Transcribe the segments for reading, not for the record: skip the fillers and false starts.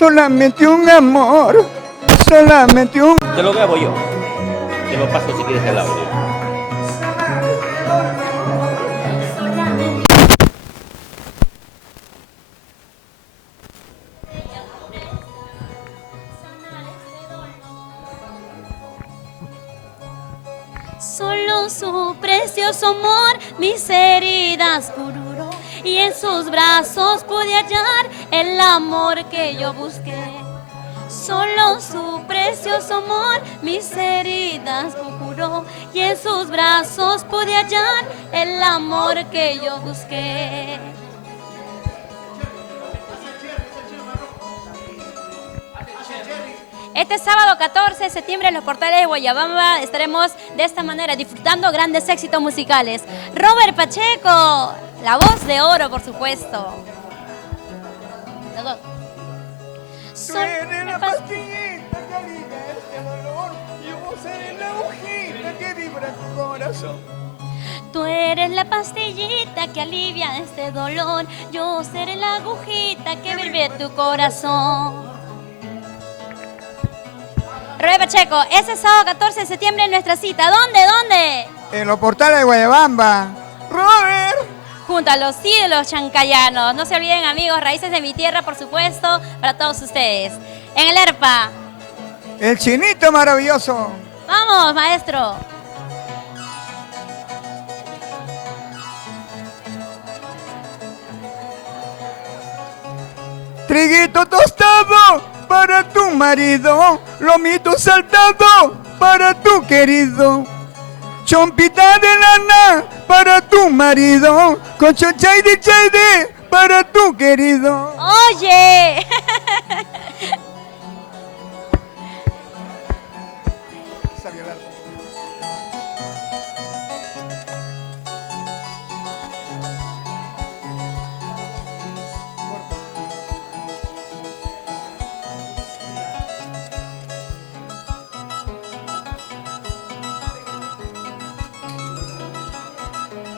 Solamente un amor, solamente un... Te lo grabo yo. Te lo paso si quieres el audio. Solo su precioso amor mis heridas curó y en sus brazos pude hallar el amor que yo busqué. Solo su precioso amor mis heridas curó y en sus brazos pude hallar el amor que yo busqué. Este sábado 14 de septiembre en los portales de Guayabamba estaremos de esta manera disfrutando grandes éxitos musicales. Robert Pacheco, la voz de oro, por supuesto. Los dos. Tú eres la pastillita que alivia este dolor, yo seré la agujita que vibra tu corazón. Tú eres la pastillita que alivia este dolor, yo seré la agujita que vive tu corazón. Robert Pacheco, ese sábado 14 de septiembre en nuestra cita. ¿Dónde? En los portales de Guayabamba. Robert. Junto a los ídolos chancayanos. No se olviden, amigos, Raíces de mi Tierra, por supuesto, para todos ustedes. En el ERPA. El chinito maravilloso. Vamos, maestro. Triguito tostado para tu marido, lomito saltado para tu querido, chompita de lana para tu marido, con chaide para tu querido. ¡Oye!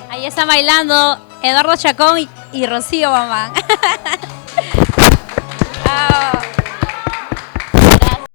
Ahí están bailando Eduardo Chacón y Rocío Bambán.